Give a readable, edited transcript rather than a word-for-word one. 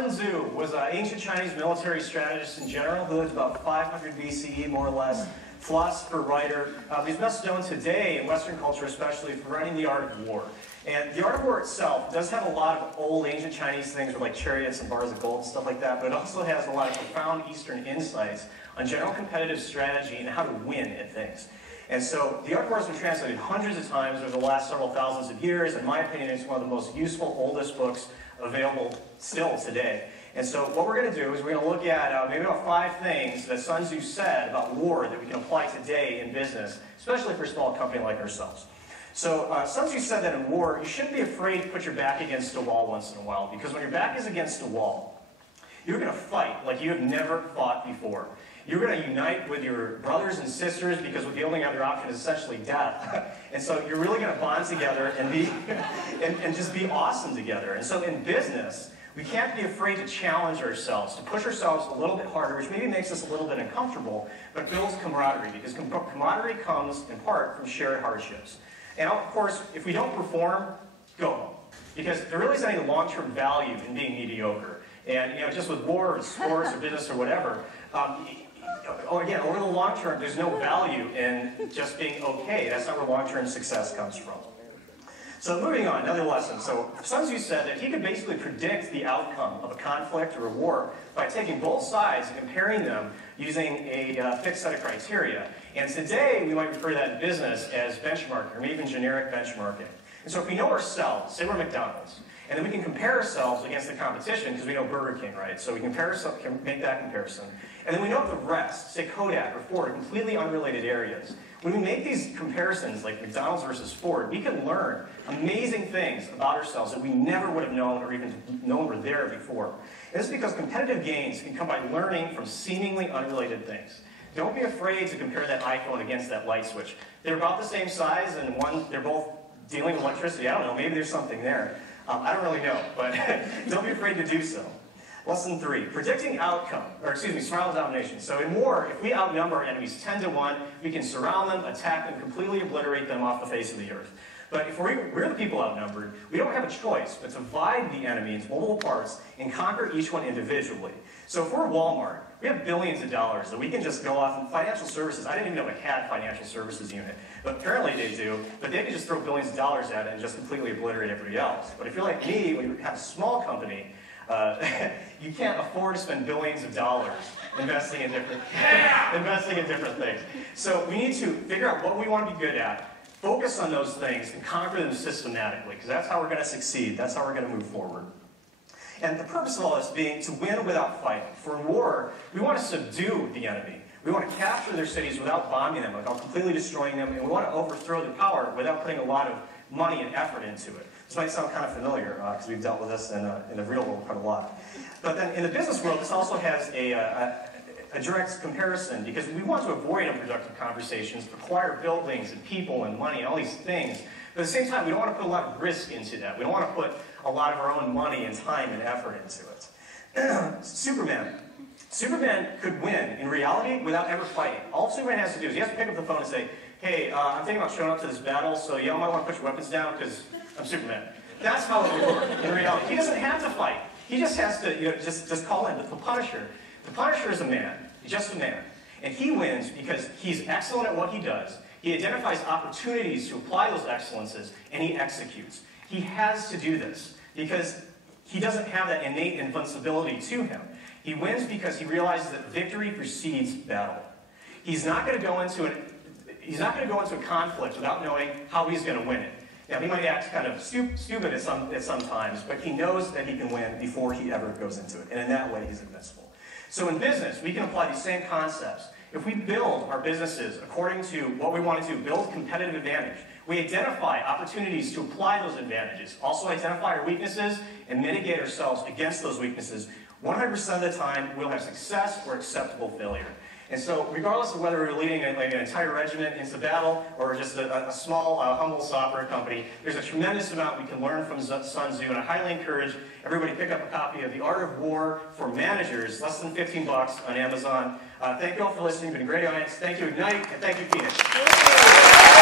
Sun Tzu was an ancient Chinese military strategist in general who lived about 500 BCE, more or less. Philosopher, writer. He's best known today in Western culture, especially for writing The Art of War. And The Art of War itself does have a lot of old ancient Chinese things with like chariots and bars of gold and stuff like that, but it also has a lot of profound Eastern insights on general competitive strategy and how to win at things. And so The Art of War has been translated hundreds of times over the last several thousands of years. In my opinion, it's one of the most useful, oldest books available still today. And so what we're going to do is we're going to look at maybe about 5 things that Sun Tzu said about war that we can apply today in business, especially for a small company like ourselves. So Sun Tzu said that in war, you shouldn't be afraid to put your back against a wall once in a while, because when your back is against a wall, you're going to fight like you have never fought before. You're going to unite with your brothers and sisters because the only other option is essentially death. And so you're really going to bond together and be and just be awesome together. And so in business, we can't be afraid to challenge ourselves, to push ourselves a little bit harder, which maybe makes us a little bit uncomfortable, but builds camaraderie, because camaraderie comes in part from shared hardships. And of course, if we don't perform, go home, because there really isn't any long-term value in being mediocre. And just with war or sports or business or whatever, again, over the long term, there's no value in just being okay. That's not where long-term success comes from. So moving on, another lesson. So Sun Tzu said that he could basically predict the outcome of a conflict or a war by taking both sides and comparing them using a fixed set of criteria. And today, we might refer to that in business as benchmarking, or maybe even generic benchmarking. And so if we know ourselves, say we're McDonald's, and then we can compare ourselves against the competition, because we know Burger King, right? So we compare ourselves, can make that comparison. And then we know the rest, say Kodak or Ford, completely unrelated areas. When we make these comparisons, like McDonald's versus Ford, we can learn amazing things about ourselves that we never would have known or even known were there before. And this is because competitive gains can come by learning from seemingly unrelated things. Don't be afraid to compare that iPhone against that light switch. They're about the same size, and they're both dealing with electricity. I don't know, maybe there's something there. I don't really know, but don't be afraid to do so. Lesson 3, predicting outcome, surround domination. So in war, if we outnumber our enemies 10 to 1, we can surround them, attack them, completely obliterate them off the face of the earth. But if we're the people outnumbered, we don't have a choice but to divide the enemy into multiple parts and conquer each one individually. So if we're Walmart, we have billions of dollars that we can just go off in financial services. I didn't even know it had financial services unit, but apparently they do. But they can just throw billions of dollars at it and just completely obliterate everybody else. But if you're like me, when you have a small company, you can't afford to spend billions of dollars investing in different things. So we need to figure out what we want to be good at, focus on those things, and conquer them systematically, because that's how we're going to succeed. That's how we're going to move forward. And the purpose of all this being to win without fighting. For in war, we want to subdue the enemy. We want to capture their cities without bombing them, without completely destroying them, and we want to overthrow their power without putting a lot of money and effort into it. This might sound kind of familiar, because we've dealt with this in the real world quite a lot. But then in the business world, this also has a direct comparison, because we want to avoid unproductive conversations, acquire buildings and people and money and all these things. But at the same time, we don't want to put a lot of risk into that. We don't want to put a lot of our own money and time and effort into it. Superman. Superman could win in reality without ever fighting. All Superman has to do is he has to pick up the phone and say, hey, I'm thinking about showing up to this battle, so y'all might want to put your weapons down because I'm Superman. That's how it would work in reality. He doesn't have to fight. He just has to just call in. The Punisher. The Punisher is a man. He's just a man. And he wins because he's excellent at what he does. He identifies opportunities to apply those excellences, and he executes. He has to do this because he doesn't have that innate invincibility to him. He wins because he realizes that victory precedes battle. He's not going to go into a conflict without knowing how he's going to win it. Now, he might act kind of stupid at some times, but he knows that he can win before he ever goes into it. And in that way, he's invincible. So in business, we can apply these same concepts. If we build our businesses according to what we want to do, build competitive advantage, we identify opportunities to apply those advantages, also identify our weaknesses, and mitigate ourselves against those weaknesses. 100% of the time, we'll have success or acceptable failure. And so, regardless of whether we're leading an entire regiment into battle or just a small, humble software company, there's a tremendous amount we can learn from Sun Tzu, and I highly encourage everybody to pick up a copy of The Art of War for Managers, less than $15 on Amazon. Thank you all for listening. It's been a great audience. Thank you, Ignite, and thank you, Phoenix.